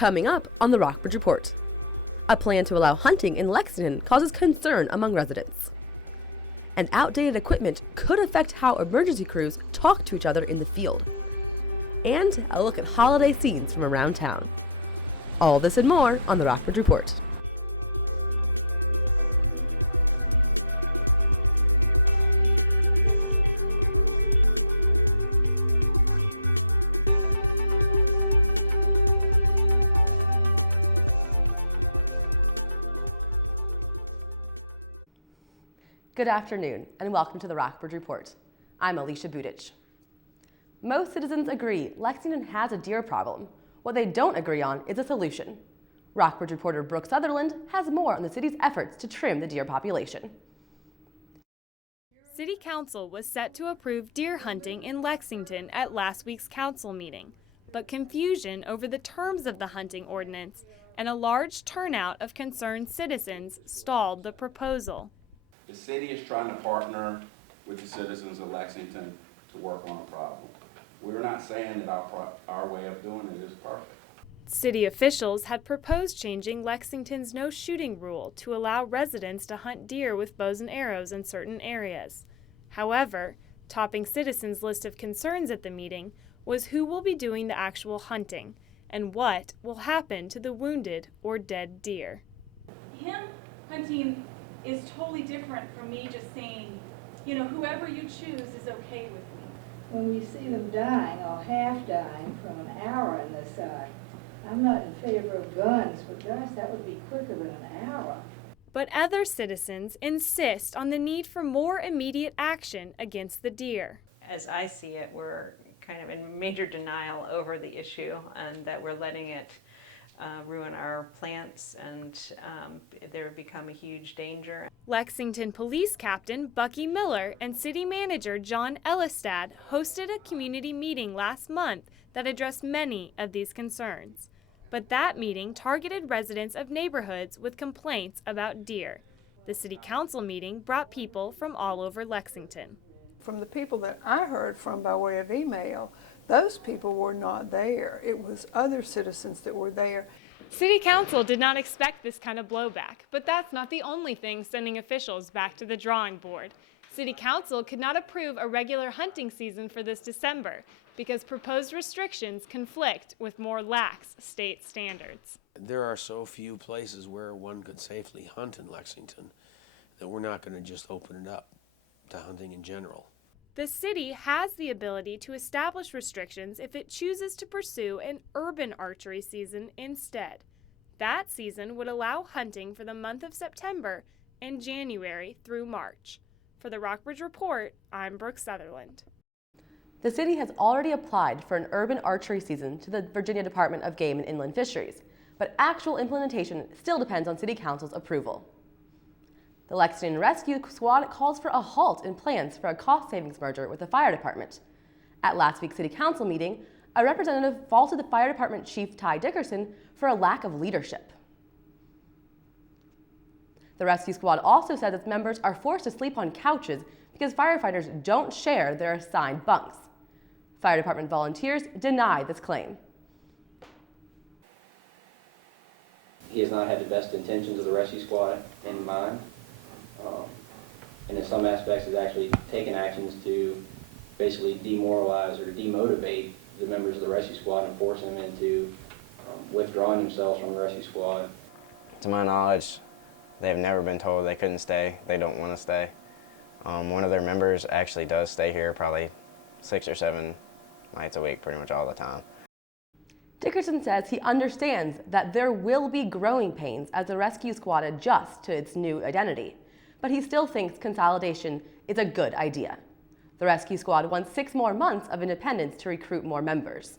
Coming up on the Rockbridge Report, a plan to allow hunting in Lexington causes concern among residents. And outdated equipment could affect how emergency crews talk to each other in the field. And a look at holiday scenes from around town. All this and more on the Rockbridge Report. Good afternoon, and welcome to the Rockbridge Report. I'm Alicia Budich. Most citizens agree Lexington has a deer problem. What they don't agree on is a solution. Rockbridge reporter Brooke Sutherland has more on the city's efforts to trim the deer population. City Council was set to approve deer hunting in Lexington at last week's council meeting, but confusion over the terms of the hunting ordinance and a large turnout of concerned citizens stalled the proposal. The city is trying to partner with the citizens of Lexington to work on a problem. We're not saying that our way of doing it is perfect. City officials had proposed changing Lexington's no shooting rule to allow residents to hunt deer with bows and arrows in certain areas. However, topping citizens' list of concerns at the meeting was who will be doing the actual hunting and what will happen to the wounded or dead deer. Him hunting is totally different from me just saying, you know, whoever you choose is okay with me. When we see them dying or half dying from an hour in the sun, I'm not in favor of guns, but gosh, that would be quicker than an hour. But other citizens insist on the need for more immediate action against the deer. As I see it, we're kind of in major denial over the issue and that we're letting it ruin our plants and they've become a huge danger. Lexington Police Captain Bucky Miller and City Manager John ELLESTAD hosted a community meeting last month that addressed many of these concerns. But that meeting targeted residents of neighborhoods with complaints about deer. The City Council meeting brought people from all over Lexington. From the people that I heard from by way of email, those people were not there. It was other citizens that were there. City Council did not expect this kind of blowback, but that's not the only thing sending officials back to the drawing board. City Council could not approve a regular hunting season for this December because proposed restrictions conflict with more lax state standards. There are so few places where one could safely hunt in Lexington that we're not going to just open it up to hunting in general. The city has the ability to establish restrictions if it chooses to pursue an urban archery season instead. That season would allow hunting for the month of September and January through March. For the Rockbridge Report, I'm Brooke Sutherland. The city has already applied for an urban archery season to the Virginia Department of Game and Inland Fisheries, but actual implementation still depends on City Council's approval. The Lexington Rescue Squad calls for a halt in plans for a cost-savings merger with the fire department. At last week's City Council meeting, a representative faulted the fire department chief Ty Dickerson for a lack of leadership. The rescue squad also said its members are forced to sleep on couches because firefighters don't share their assigned bunks. Fire department volunteers deny this claim. He has not had the best intentions of the rescue squad in mind. And in some aspects has actually taken actions to basically demoralize or demotivate the members of the rescue squad and force them into withdrawing themselves from the rescue squad. To my knowledge, they've never been told they couldn't stay. They don't want to stay. One of their members actually does stay here probably 6 or 7 nights a week, pretty much all the time. Dickerson says he understands that there will be growing pains as the rescue squad adjusts to its new identity, but he still thinks consolidation is a good idea. The rescue squad wants 6 more months of independence to recruit more members.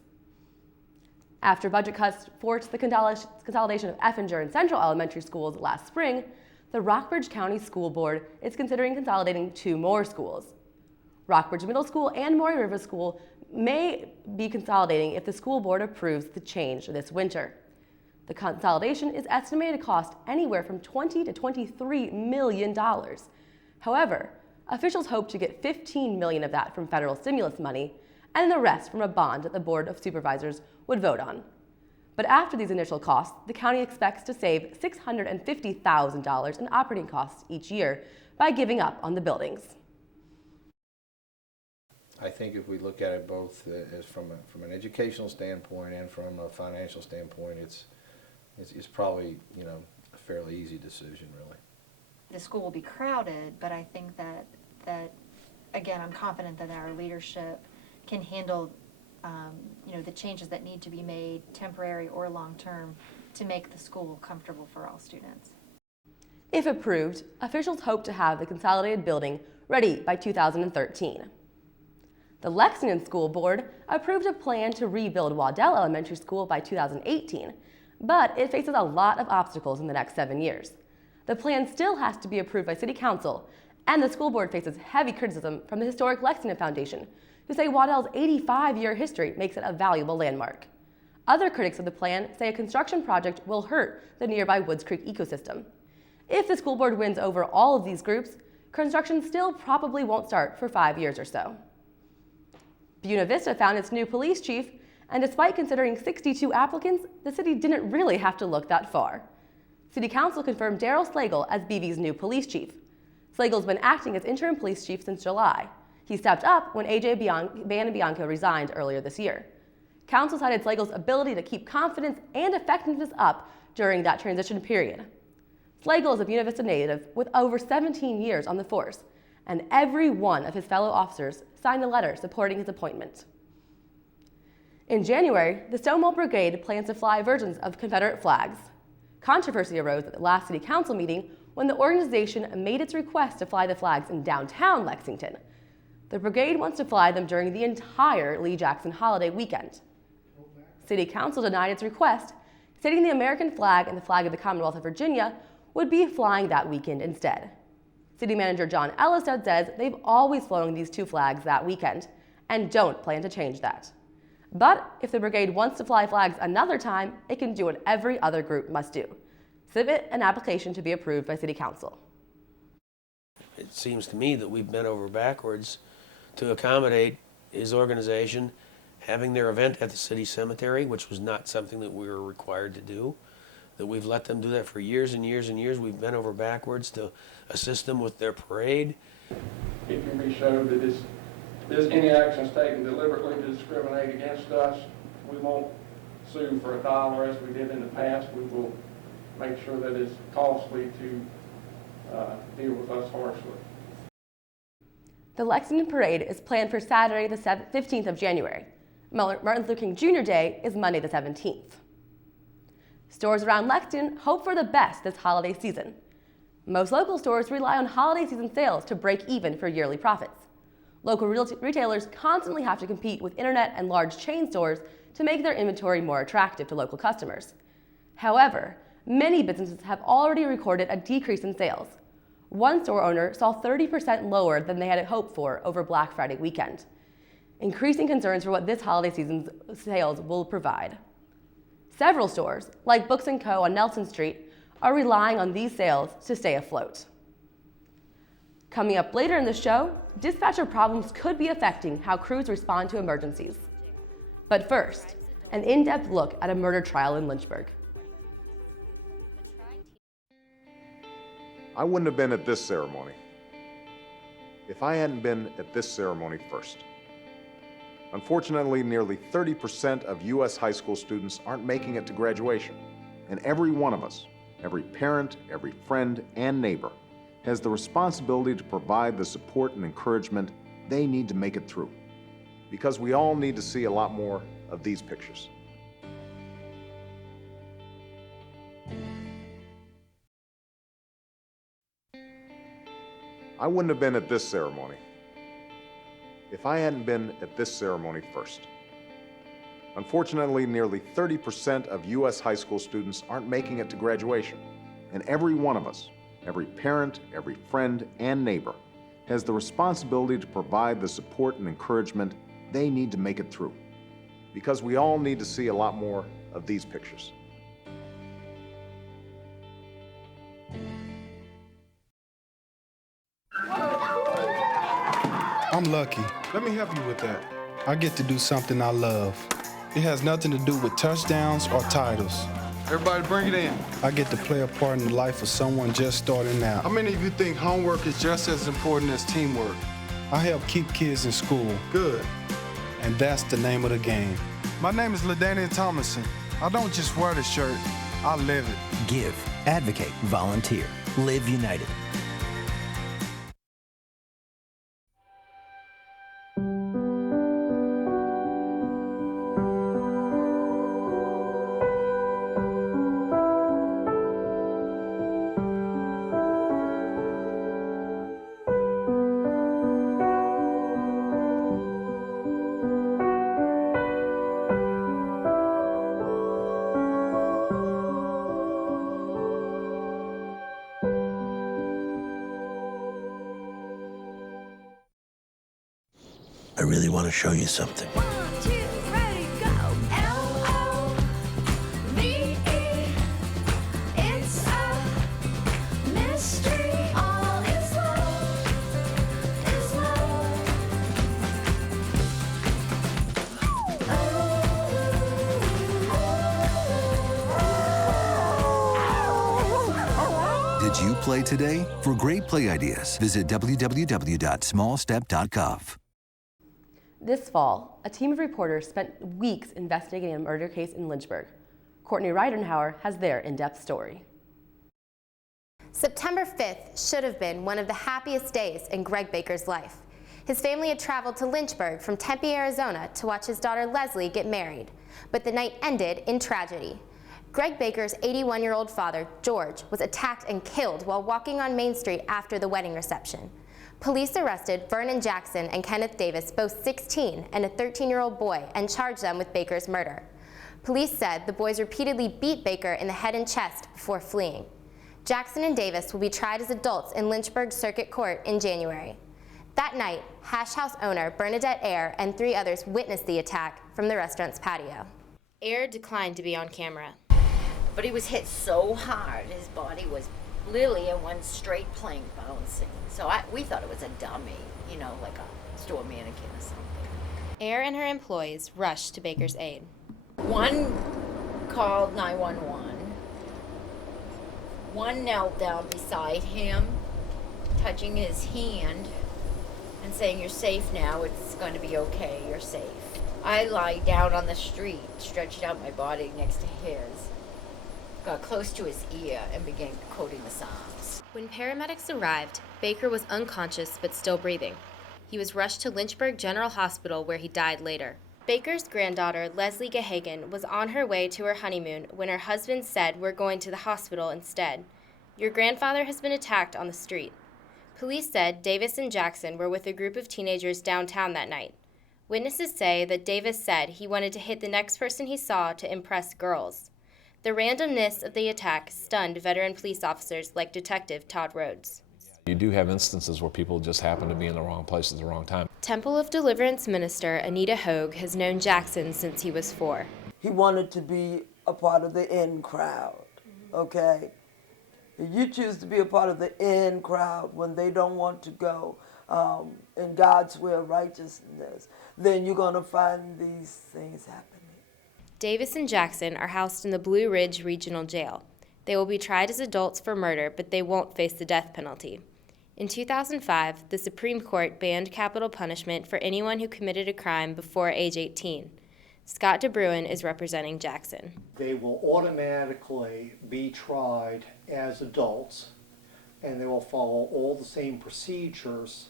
After budget cuts forced the consolidation of Effinger and Central Elementary schools last spring, the Rockbridge County School Board is considering consolidating 2 more schools. Rockbridge Middle School and Maury River School may be consolidating if the school board approves the change this winter. The consolidation is estimated to cost anywhere from $20 to $23 million. However, officials hope to get $15 million of that from federal stimulus money and the rest from a bond that the Board of Supervisors would vote on. But after these initial costs, the county expects to save $650,000 in operating costs each year by giving up on the buildings. I think if we look at it both as from an educational standpoint and from a financial standpoint, it's probably, you know, a fairly easy decision, really. The school will be crowded, but I think that again, I'm confident that our leadership can handle you know, the changes that need to be made, temporary or long-term, to make the school comfortable for all students. If approved, officials hope to have the consolidated building ready by 2013. The Lexington School Board approved a plan to rebuild Waddell Elementary School by 2018, but it faces a lot of obstacles in the next 7 years. The plan still has to be approved by City Council, and the school board faces heavy criticism from the historic Lexington Foundation, who say Waddell's 85-year history makes it a valuable landmark. Other critics of the plan say a construction project will hurt the nearby Woods Creek ecosystem. If the school board wins over all of these groups, construction still probably won't start for 5 years or so. Buena Vista found its new police chief, and despite considering 62 applicants, the city didn't really have to look that far. City Council confirmed Daryl Slagle as BV's new police chief. Slagle's been acting as interim police chief since July. He stepped up when AJ Bianco resigned earlier this year. Council cited Slagle's ability to keep confidence and effectiveness up during that transition period. Slagle is a Buena Vista native with over 17 years on the force, and every one of his fellow officers signed a letter supporting his appointment. In January, the Stonewall Brigade plans to fly versions of Confederate flags. Controversy arose at the last City Council meeting when the organization made its request to fly the flags in downtown Lexington. The brigade wants to fly them during the entire Lee Jackson holiday weekend. City Council denied its request, stating the American flag and the flag of the Commonwealth of Virginia would be flying that weekend instead. City Manager John ELLESTAD says they've always flown these two flags that weekend and don't plan to change that. But if the brigade wants to fly flags another time, it can do what every other group must do: submit an application to be approved by City Council. It seems to me that we've bent over backwards to accommodate his organization having their event at the city cemetery, which was not something that we were required to do. That we've let them do that for years and years and years. We've bent over backwards to assist them with their parade. It can be shown that there's any actions taken deliberately to discriminate against us, we won't sue for $1 as we did in the past. We will make sure that it's costly to deal with us harshly. The Lexington Parade is planned for Saturday, the 15th of January. Martin Luther King Jr. Day is Monday, the 17th. Stores around Lexington hope for the best this holiday season. Most local stores rely on holiday season sales to break even for yearly profits. Local retailers constantly have to compete with internet and large chain stores to make their inventory more attractive to local customers. However, many businesses have already recorded a decrease in sales. One store owner saw 30% lower than they had hoped for over Black Friday weekend, increasing concerns for what this holiday season's sales will provide. Several stores, like Books & Co. on Nelson Street, are relying on these sales to stay afloat. Coming up later in the show, dispatcher problems could be affecting how crews respond to emergencies. But first, an in-depth look at a murder trial in Lynchburg. I wouldn't have been at this ceremony if I hadn't been at this ceremony first. Unfortunately, nearly 30% of U.S. high school students aren't making it to graduation, and every one of us, every parent, every friend, and neighbor, has the responsibility to provide the support and encouragement they need to make it through, because we all need to see a lot more of these pictures. I wouldn't have been at this ceremony if I hadn't been at this ceremony first. Unfortunately, nearly 30% of U.S. high school students aren't making it to graduation, and every one of us, every parent, every friend, and neighbor, has the responsibility to provide the support and encouragement they need to make it through, because we all need to see a lot more of these pictures. I'm lucky. Let me help you with that. I get to do something I love. It has nothing to do with touchdowns or titles. Everybody bring it in. I get to play a part in the life of someone just starting out. How many of you think homework is just as important as teamwork? I help keep kids in school. Good. And that's the name of the game. My name is LaDainian Thomason. I don't just wear the shirt, I live it. Give, advocate, volunteer. Live United. I really want to show you something. 1, 2, 3, go. L-O-V-E. It's a mystery. All is love. Is love. Did you play today? For great play ideas, visit www.smallstep.gov. This fall, a team of reporters spent weeks investigating a murder case in Lynchburg. Courtney Reidenhauer has their in-depth story. September 5th should have been one of the happiest days in Greg Baker's life. His family had traveled to Lynchburg from Tempe, Arizona to watch his daughter Leslie get married, but the night ended in tragedy. Greg Baker's 81-year-old father, George, was attacked and killed while walking on Main Street after the wedding reception. Police arrested Vernon Jackson and Kenneth Davis, both 16 and a 13-year-old boy, and charged them with Baker's murder. Police said the boys repeatedly beat Baker in the head and chest before fleeing. Jackson and Davis will be tried as adults in Lynchburg Circuit Court in January. That night, Hash House owner Bernadette Eyre and 3 others witnessed the attack from the restaurant's patio. Eyre declined to be on camera. But he was hit so hard, his body was literally in one straight plane bouncing. So we thought it was a dummy, you know, like a store mannequin or something. Eyre and her employees rushed to Baker's aid. One called 911. One knelt down beside him, touching his hand and saying, "You're safe now, it's going to be okay, you're safe." I lie down on the street, stretched out my body next to his, got close to his ear and began quoting the Psalms. When paramedics arrived, Baker was unconscious but still breathing. He was rushed to Lynchburg General Hospital where he died later. Baker's granddaughter, Leslie Gahagan, was on her way to her honeymoon when her husband said, "We're going to the hospital instead. Your grandfather has been attacked on the street." Police said Davis and Jackson were with a group of teenagers downtown that night. Witnesses say that Davis said he wanted to hit the next person he saw to impress girls. The randomness of the attack stunned veteran police officers like Detective Todd Rhodes. You do have instances where people just happen to be in the wrong place at the wrong time. Temple of Deliverance minister ANNITA HOGUE has known Jackson since he was 4. He wanted to be a part of the in crowd, okay? If you choose to be a part of the in crowd when they don't want to go in God's way of righteousness, then you're going to find these things happening. Davis and Jackson are housed in the Blue Ridge Regional Jail. They will be tried as adults for murder, but they won't face the death penalty. In 2005, the Supreme Court banned capital punishment for anyone who committed a crime before age 18. Scott DeBruin is representing Jackson. They will automatically be tried as adults, and they will follow all the same procedures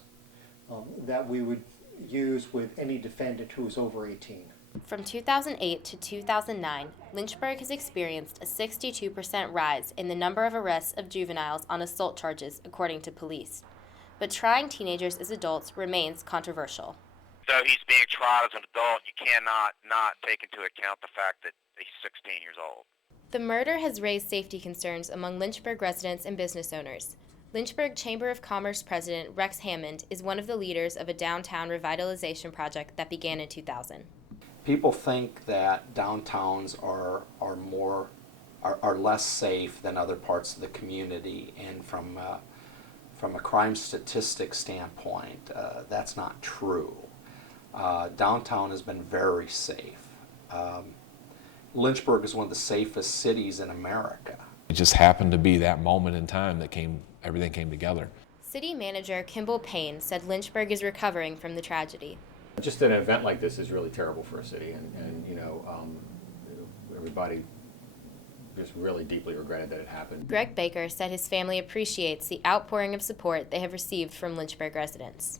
that we would use with any defendant who is over 18. From 2008 to 2009, Lynchburg has experienced a 62% rise in the number of arrests of juveniles on assault charges, according to police. But trying teenagers as adults remains controversial. So he's being tried as an adult. You cannot not take into account the fact that he's 16 years old. The murder has raised safety concerns among Lynchburg residents and business owners. Lynchburg Chamber of Commerce President Rex Hammond is one of the leaders of a downtown revitalization project that began in 2000. People think that downtowns are less safe than other parts of the community, and from a crime statistic standpoint, that's not true. Downtown has been very safe. Lynchburg is one of the safest cities in America. It just happened to be that moment in time that everything came together. City Manager Kimball Payne said Lynchburg is recovering from the tragedy. Just an event like this is really terrible for a city, and everybody just really deeply regretted that it happened. Greg Baker said his family appreciates the outpouring of support they have received from Lynchburg residents.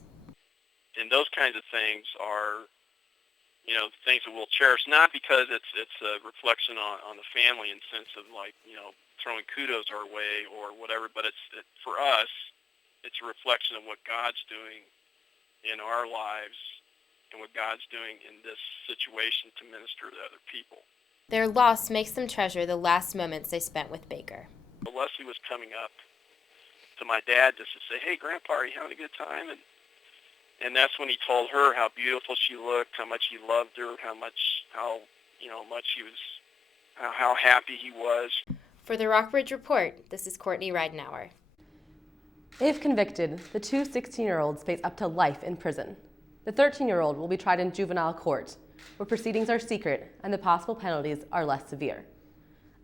And those kinds of things are, things that we'll cherish, not because it's a reflection on the family in the sense of throwing kudos our way or whatever, but for us, it's a reflection of what God's doing in our lives and what God's doing in this situation to minister to other people. Their loss makes them treasure the last moments they spent with Baker. Leslie was coming up to my dad just to say, "Hey, Grandpa, are you having a good time?" And that's when he told her how beautiful she looked, how much he loved her, how happy he was. For the Rockbridge Report, this is Courtney Ridenauer. If convicted, the two 16-year-olds face up to life in prison. The 13-year-old will be tried in juvenile court, where proceedings are secret and the possible penalties are less severe.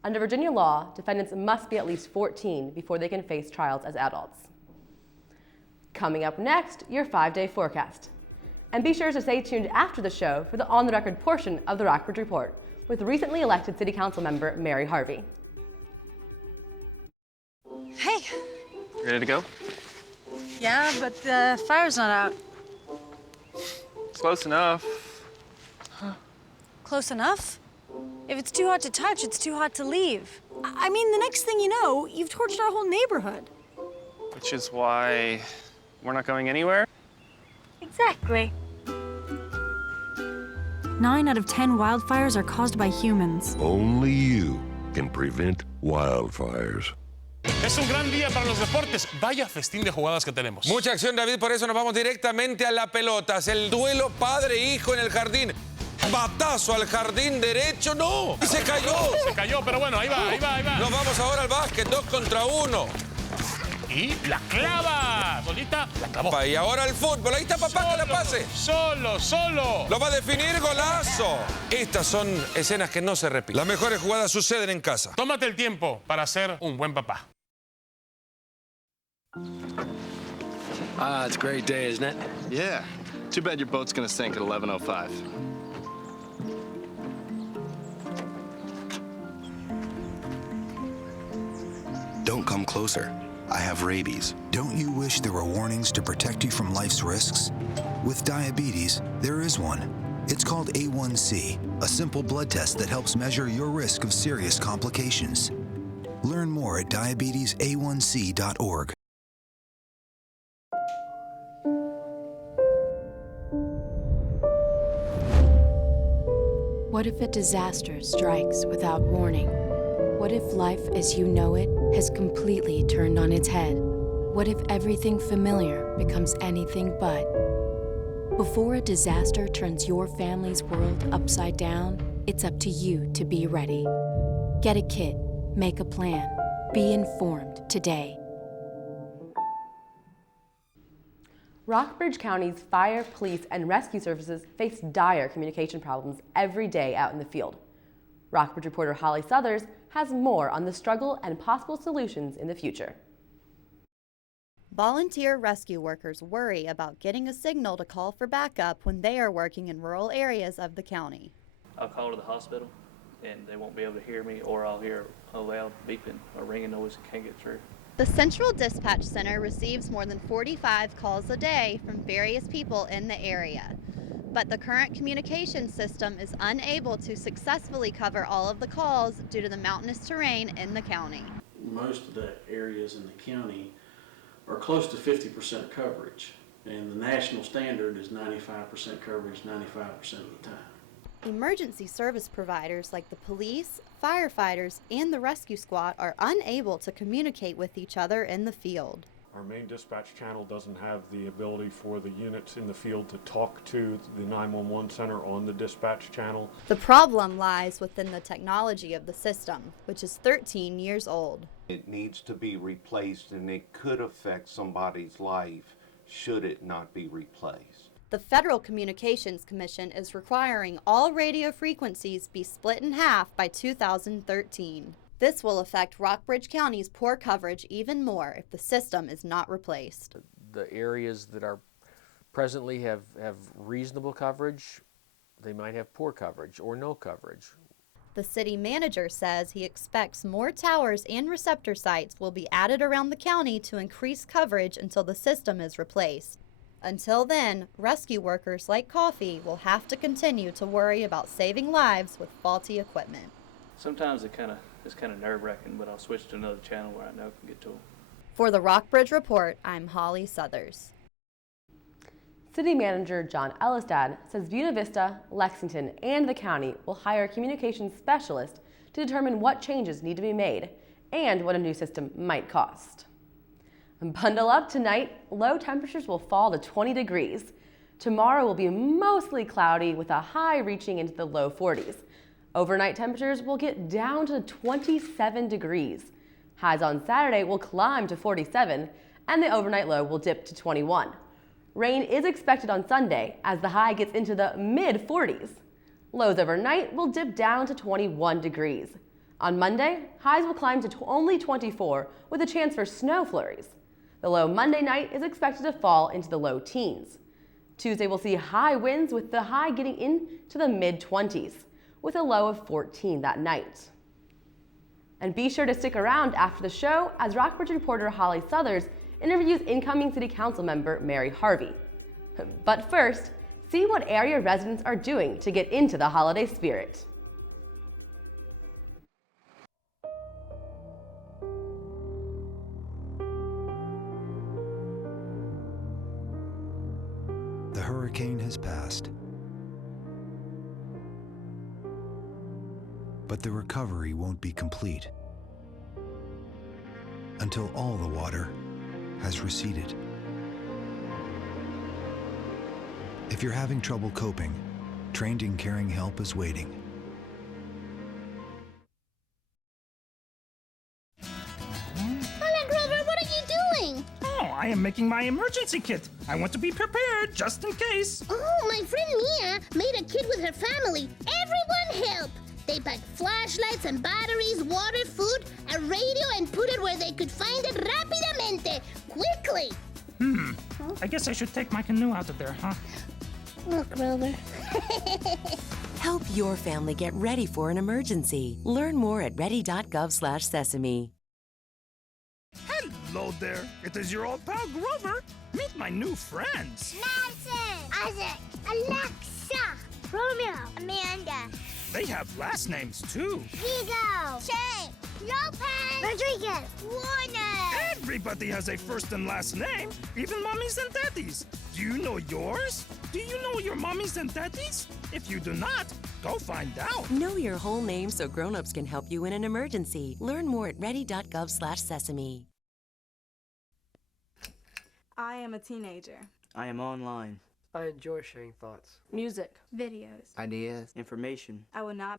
Under Virginia law, defendants must be at least 14 before they can face trials as adults. Coming up next, your 5-day forecast. And be sure to stay tuned after the show for the on-the-record portion of the Rockbridge Report with recently elected City Council member Mary Harvey. Hey. Ready to go? Yeah, but the fire's not out. It's close enough. Close enough? If it's too hot to touch, it's too hot to leave. I mean, the next thing you know, you've torched our whole neighborhood. Which is why we're not going anywhere? Exactly. 9 out of 10 wildfires are caused by humans. Only you can prevent wildfires. Es un gran día para los deportes. Vaya festín de jugadas que tenemos. Mucha acción, David, por eso nos vamos directamente a la pelota. Es el duelo padre-hijo en el jardín. Batazo al jardín derecho, ¡no! ¡Y se cayó! Se cayó, pero bueno, ahí va. Nos vamos ahora al básquet, 2 contra 1. Y la clava. Solita, la clavó. Y ahora el fútbol. Ahí está papá, que la pase. Solo. Lo va a definir, golazo. Estas son escenas que no se repiten. Las mejores jugadas suceden en casa. Tómate el tiempo para ser un buen papá. It's a great day, isn't it? Yeah. Too bad your boat's gonna sink at 11:05. Don't come closer. I have rabies. Don't you wish there were warnings to protect you from life's risks? With diabetes, there is one. It's called A1C, a simple blood test that helps measure your risk of serious complications. Learn more at diabetesaonc.org. What if a disaster strikes without warning? What if life as you know it has completely turned on its head? What if everything familiar becomes anything but? Before a disaster turns your family's world upside down, it's up to you to be ready. Get a kit, make a plan, be informed today. Rockbridge County's fire, police, and rescue services face dire communication problems every day out in the field. Rockbridge reporter Holly Southers has more on the struggle and possible solutions in the future. Volunteer rescue workers worry about getting a signal to call for backup when they are working in rural areas of the county. I'll call to the hospital and they won't be able to hear me, or I'll hear a loud beeping or ringing noise and can't get through. The Central Dispatch Center receives more than 45 calls a day from various people in the area. But the current communication system is unable to successfully cover all of the calls due to the mountainous terrain in the county. Most of the areas in the county are close to 50% coverage, and the national standard is 95% coverage 95% of the time. Emergency service providers like the police, firefighters, and the rescue squad are unable to communicate with each other in the field. Our main dispatch channel doesn't have the ability for the units in the field to talk to the 911 center on the dispatch channel. The problem lies within the technology of the system, which is 13 years old. It needs to be replaced, and it could affect somebody's life should it not be replaced. The Federal Communications Commission is requiring all radio frequencies be split in half by 2013. This will affect Rockbridge County's poor coverage even more if the system is not replaced. The areas that are presently have reasonable coverage, they might have poor coverage or no coverage. The city manager says he expects more towers and receptor sites will be added around the county to increase coverage until the system is replaced. Until then, rescue workers like Coffee will have to continue to worry about saving lives with faulty equipment. Sometimes it's kind of nerve-wracking, but I'll switch to another channel where I know I can get to them. For the Rockbridge Report, I'm Holly Southers. City Manager John ELLESTAD says Buena Vista, Lexington, and the county will hire a communications specialist to determine what changes need to be made and what a new system might cost. Bundle up tonight. Low temperatures will fall to 20 degrees. Tomorrow will be mostly cloudy with a high reaching into the low 40s. Overnight temperatures will get down to 27 degrees. Highs on Saturday will climb to 47 and the overnight low will dip to 21. Rain is expected on Sunday as the high gets into the mid 40s. Lows overnight will dip down to 21 degrees. On Monday, highs will climb to only 24 with a chance for snow flurries. The low Monday night is expected to fall into the low teens. Tuesday will see high winds with the high getting into the mid-20s with a low of 14 that night. And be sure to stick around after the show as Rockbridge reporter Holly Southers interviews incoming City Council member Mary Harvey. But first, see what area residents are doing to get into the holiday spirit. The hurricane has passed, but the recovery won't be complete until all the water has receded. If you're having trouble coping, trained and caring help is waiting. Hello, Grover, what are you doing? Oh, I am making my emergency kit. I want to be prepared just in case. Oh, my friend Mia made a kit with her family. Everyone help! They packed flashlights and batteries, water, food, a radio, and put it where they could find it rapidamente, quickly. I guess I should take my canoe out of there, huh? Look, Grover. Help your family get ready for an emergency. Learn more at ready.gov/sesame. Hello there. It is your old pal Grover. Meet my new friends. Madison, Isaac, Alexa, Romeo, Amanda. They have last names too. Vigo, Che, Lopez, Rodriguez, Warner. Everybody has a first and last name, even mommies and daddies. Do you know yours? Do you know your mommies and daddies? If you do not, go find out. Know your whole name so grown-ups can help you in an emergency. Learn more at ready.gov/sesame. I am a teenager. I am online. I enjoy sharing thoughts, Music, videos, ideas, information. I will not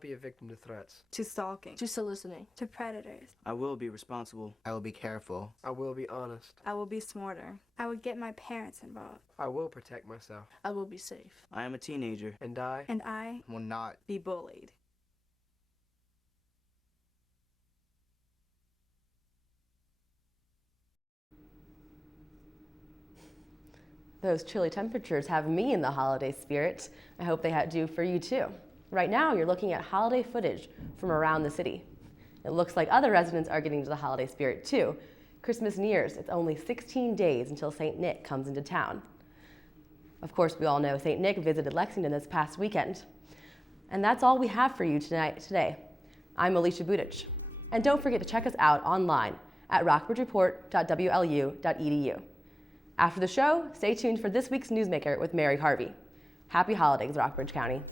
be a victim to threats, to stalking, to soliciting, to predators. I will be responsible. I will be careful. I will be honest. I will be smarter. I will get my parents involved. I will protect myself. I will be safe. I am a teenager. And I will not be bullied. Those chilly temperatures have me in the holiday spirit. I hope they do for you too. Right now, you're looking at holiday footage from around the city. It looks like other residents are getting into the holiday spirit too. Christmas and New Year's, it's only 16 days until St. Nick comes into town. Of course, we all know St. Nick visited Lexington this past weekend. And that's all we have for you today. I'm Alicia Budich. And don't forget to check us out online at rockbridgereport.wlu.edu. After the show, stay tuned for this week's Newsmaker with Mary Harvey. Happy holidays, Rockbridge County.